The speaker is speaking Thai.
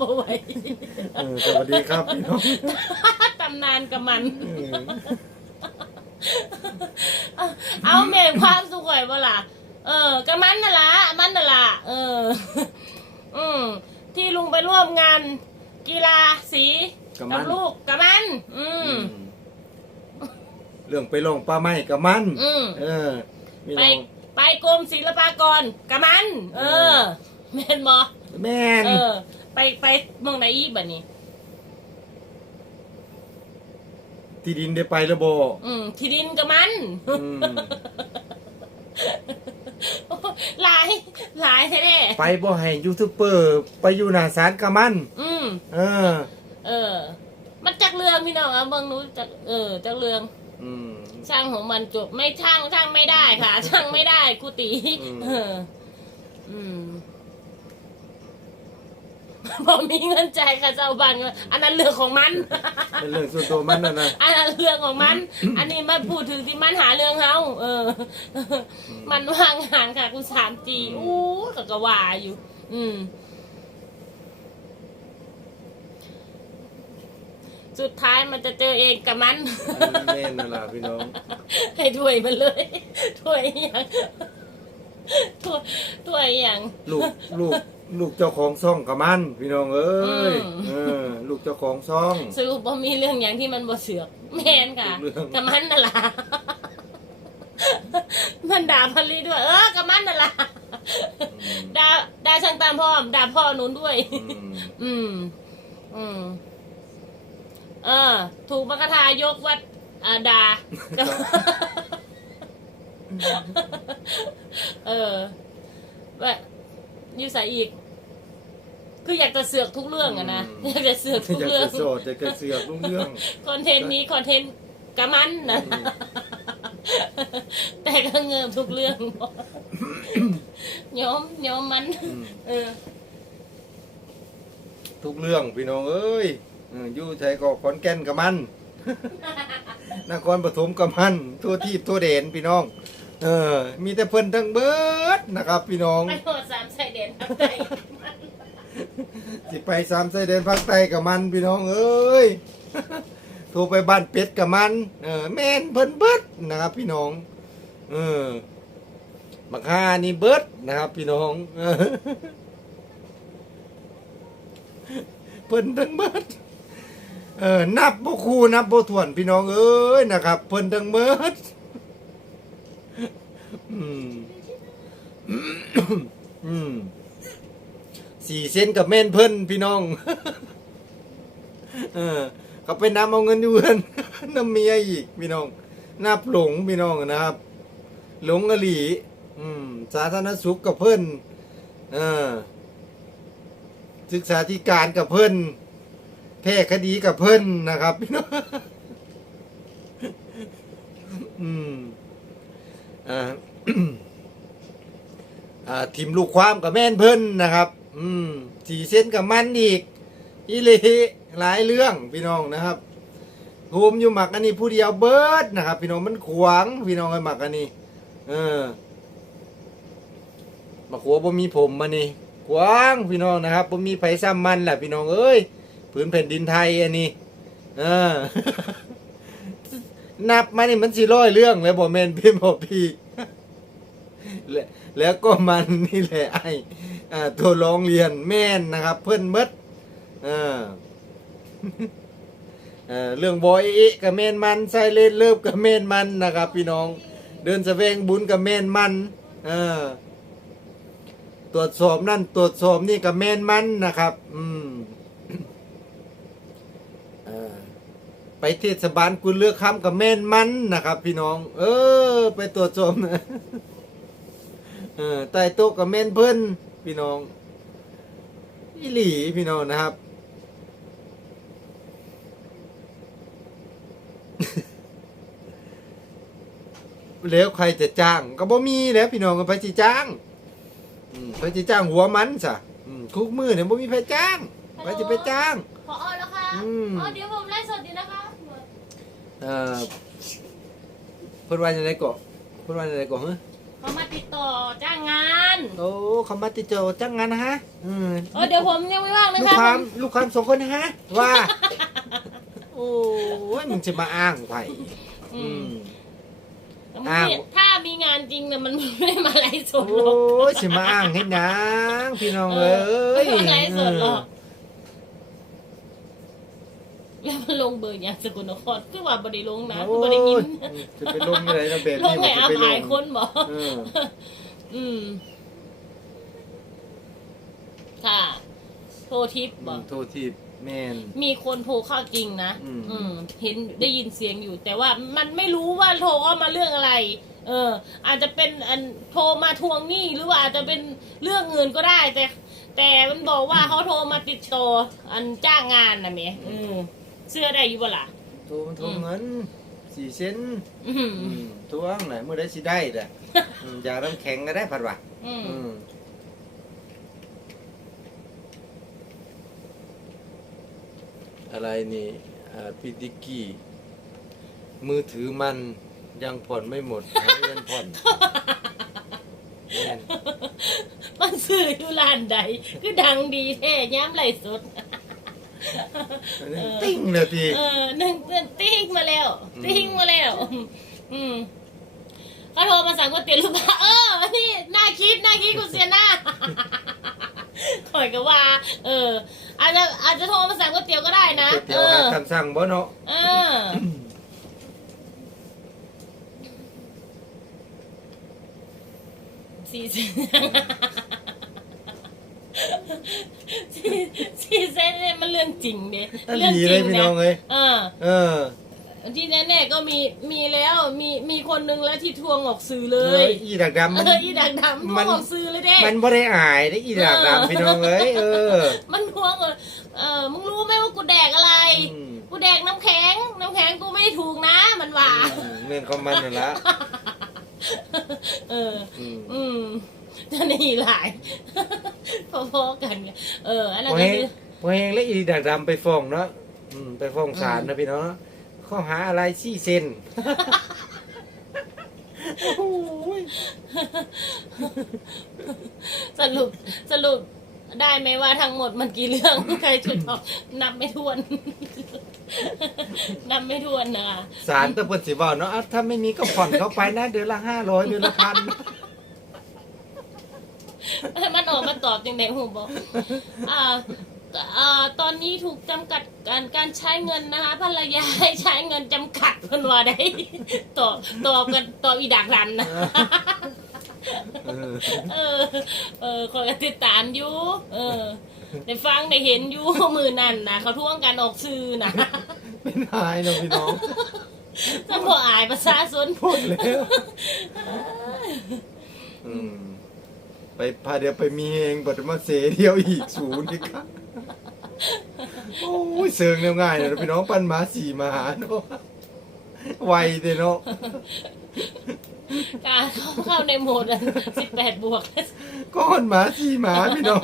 บ่ไหวเออสวัสดีครับพี่น้องตำนานกับมัน เออเอาแม่ความสุขไว้บ่ล่ะ เออกับมันน่ะล่ะมันน่ะล่ะเออ อืมที่ลุงไปร่วมงาน กีฬาสีกับมันลูกกับมันอืมเรื่องไปลงปลาไม้กับมันอืม เออพี่ไปน้อง ไปกรมศิลปากรกับมัน เออแม่นบ่แม่น เออ ไปไปเมืองไหนอีกบัดนี้ ที่ดินได้ไปแล้วบ่อืมที่ดินกับมันอืมหลาย หลายแท้ไปบ่ให้ยูทูบเบอร์ไปอยู่หน้าศาลกับมัน ๆอืม เออ เออ มันจักเรืองพี่น้องอะเบิ่งหนู้จักเออจักเรือง อืม ช่างของมันจบไม่ช่างช่างไม่ได้ค่ะ ช่างไม่ได้กูตีอืม เออ อืม พอมีเงินใจายค่ะเจ้าบ้านก็อันนั้นเรื่องของมัน เป็นเรื่องส่วนตัวมันน่ะนะ อันนั้นเรื่องของมัน อันนี้มันพูดถึงที่มันหาเรื่องเฮาเออ มันว่างงานค่ะกูสามจีอู้ก็กว่าอยู่ อืม สุดท้ายมันจะเจอเองกับมัน แม่นนั่นล่ะพี่น้อง ให้ถ้วยมันเลยถ้วยอย่างถ้วยถ้วยอย่าง ลูกลูก ลูกเจ้าของซ่องกับมัน พี่น้องเอ้ยอืม เออลูกเจ้าของซ่อง สรุปว่ามีเรื่องอย่างที่มันบ่เสือกแมนค่ะเรื่อง กับมันน่ะล่ะ มันด่าพอลลี่ด้วย เออกับมันน่ะล่ะด่าด่าช่างตามพ่อมด่าพ่อหนุนด้วย อืมอืม อืม เออ ถูกมกทายกวัดอ่าดา เออว่าอ ยู่ใส่อีก คืออยากจะเสือกทุกเรื่องอะนะอยากจะเสือกทุกอยากเรื่องจะโสดอยากจะเสือกลุงเรื่อง คอนเทนต์นี้คอนเทนต์กะมันนะแต่ก็เงิมทุกเรื่องย้อมย้อมมัน อืมเออ ทุกเรื่องพี่น้องเอ้ยเอออยู่ไทยก็ขอนแก่นกับมัน นครปฐมกับมัน ทั่วทีบทั่วเด่นพี่น้อง เออ มีแต่เพิ่นทั้งเบิดนะครับพี่น้อง ไปโหดสามชายแดนภาคใต้สิไปสามไส้เดนภาคใต้กับมันพี่น้องเอ้ย โทรไปบ้านเป็ดกับมัน เออแม่นเพิ่นเบิดนะครับ พี่น้อง เออบักฮานี่เบิดนะครับ พี่น้องเออเพิ่นทั้งเบิด เออนับบ่คู่นับบ่ถ้วนพี่น้องเอ้ยนะครับ เพิ่นทั้งเบิด อืมสี่เซนกับแม่นเพิ่นพี่น้อง เออเขาไปนำเอาเงินอยู่เงินน้ำเมียอีกพี่น้องนับหลงพี่น้องนะครับ หลงอหลีอืม สาธารณสุขกับเพิ่นเออศึกษาธิการกับเพิ่นแพ้คดีกับเพิ่นนะครับพี่น้องอืมอ่า ทีมลูกความกับแม่นเพิ่นนะครับ อืมสี่เส้นกับมันอีกอีหลีหลายเรื่องพี่น้องนะครับภูมอยู่หมักอันนี้ผู้เดียวเบิร์ดนะครับ พี่น้องมันขวางพี่น้องไอ้หมักอันนี้ เออมาขัวบ่มีผมมานี่ขวางพี่น้องนะครับบ่มีไผซ้ำมันแหละพี่น้องเอ้ยพื้นแผ่นดินไทยอันนี้ เออ นับมานี่มันสิร้อยเรื่องแล้วบ่แม่นพี่บ่พี่ แล้วก็มันนี่แหละไอ้ตัวร้องเรียนแม่นนะครับ เพื่อนเมดเรื่องบอยเอะกับเมนมันไซเลนเลิฟกับเมนมันนะครับ พี่น้อง เดินสเวงบุญกับเมนมันตรวจสอบนั่นตรวจสอบนี่กับเมนมันนะครับ อืมไปเทศบาลกุลเลือกคำกับเมนมันนะครับ พี่น้อง เออ ไปตรวจสอบนะ ออใต้โต๊ะกับเมนเพิ่นพี่น้องอีหลีพี่น้องนะครับ แล้วใครจะจ้าง ก็บ่มีแล้วพี่น้องก็ไปสิจ้างอืมไปสิจ้างหัวมันซะอืมทุกมือเนี่ยบ่มีใครจ้างไปสิไปจ้างพอแล้วค่ะอืมอ๋อเดี๋ยวผมไล่สดดีนะคะเอ่อเพิ่นว่าจังได๋ก็เพิ่นว่าจังได๋ก็ฮะเขามาติดต่อจ้างงานโอ้เขามาติดเจอจ้างงานนะฮะอืมเออเดี๋ยวผมยังไม่ว่างนะลูกคะความผมลูกความสองคนนะฮะ ว่า โอ้ยมึงจะมาอ้างไปอือืมมอ้าว ถ้ามีงานจริงเนี่ยมันไม่มาไลฟ์สดโอ้หรอกยสิมาอ้างให้นางพี่น้องเอ้ยไม่ไลฟ์สดหรอก แล้วมันลงเบอร์อย่างสกุลนครคือว่าบริลงนะคือบริยินโอ้ยจะไปลงอะไรนะแบบลงนี้ให้มันจะอาไปลภายงคนบอกเอออืมค่ะโทรทิปบอกโทษทีแมนมีคนโทรเข้าจริงนะอืมอืมเห็นได้ยินเสียงอยู่ แต่ว่ามันไม่รู้ว่าโทรเข้ามาเรื่องอะไร เออ อาจจะเป็นอันโทรมาทวงหนี้หรือว่าอาจจะเป็นเรื่องเงินก็ได้แต่ แต่มันบอกว่าเขาโทรมาติดต่ออันจ้างงานนะเมอืม เสื้อได้อยู่บ่ล่ะโทรมันทวงเงินสี่เซนอืมอืมทวงไหนเมื่อได้สิได้แหละอืมอยากน้ำแข็งก็ได้ผัดว่ะอืมอืมอะไรนี่อ่าพิติกี้ มือถือมันยังผ่อนไม่หมดหาเงินผ่อนแม่นมันซื้ออยู่ร้านใดคือดังดีแท้ย้ำไหลฟ์สด ติ้งเลยทีเออหนึ่งหนึ่งติ้งมาแล้วอืมติ้งมาแล้ว อืมเขาโทรมาสั่งก๋วยเตี๋ยวหรือเปล่าเออนี่น่าคิดน่าคิดคุณเสียหน้าข่อยก็ว่า เออ อาจจะอาจจะโทรมาสั่งก๋วยเตี๋ยวก็ได้นะก๋วยเตี๋เอยวอหาคำสั่งบ่เนาะเออสี่เซน สี่สี่เซนเนี่ยมันเรื่องจริงเนี่ยอันเรื่องดีจเลริยงพี่นะน้องเอ้ยเออ เออ ที่แน่ๆก็มีมีแล้วมีมีคนนึงแล้วที่ทวงออกสื่อเลเอยออีดักดำเอมันออีดักดำทมัวงนออกสื่อเลยเด้ มันบ่ได้อายได้อีดักเออ ดำพี่น้องเอ้ยเออ มันทวงเออเออมึงรู้ไหมว่ากูแดกอะไร อืม กูแดกน้ำแข็ง น้ำแข็งกูไม่ถูกนะมันว่า อืมเงินของมันนั่นละเออ อืมอืมจะหนีหลาย พอๆกันไงเอออันนั้นพอก็เฮงคือ พอเฮงและอีดักดำไปฟ้องเนาะอืมไปฟ้องศาลนะพี่น้องข้อหาอะไรซี่เซนโอ้ยสรุปสรุปได้ไหมว่าทั้งหมดมันกี่เรื่อง ใครจุดออกนับไม่ถ้วน นับไม่ถ้วนนะคะศาลตะเปินสิบอกเนาะอะถ้าไม่มีก็ผ่อนเขาไปนะเดือนละห้าร้อยเดือนละพันมั นออกมาตอบจังไดหูบอกอ่าอ่าตอนนี้ถูกจำกัดการการใช้เงินนะคะภรรยาให้ใช้เงินจำกัดเพิ่นว่าได้ตอบตอบกันตอบอีดักรันนะ เออ เออเออคอยก็ติดตามอยู่เออได้ฟังได้เห็นอยู่มือนั่นนะเขาท่วงกันออกซื้อนะเป็นนายเนาะพี่น้องจะบ่อายประชาชนพูดแล้ว อืม ไปพาเดียวไปมีเองบัดมาเสียเดียวอีกศูนย์อีกครับโอ้ยเสิร์งเร็วง่ายนะพี่น้องปั้นหมาสี่มาหาเนาะไวเลยเนาะการเข้าเข้าในโหมดสิบแปดบวก ก้อนหมาสี่หมาพี่น้อง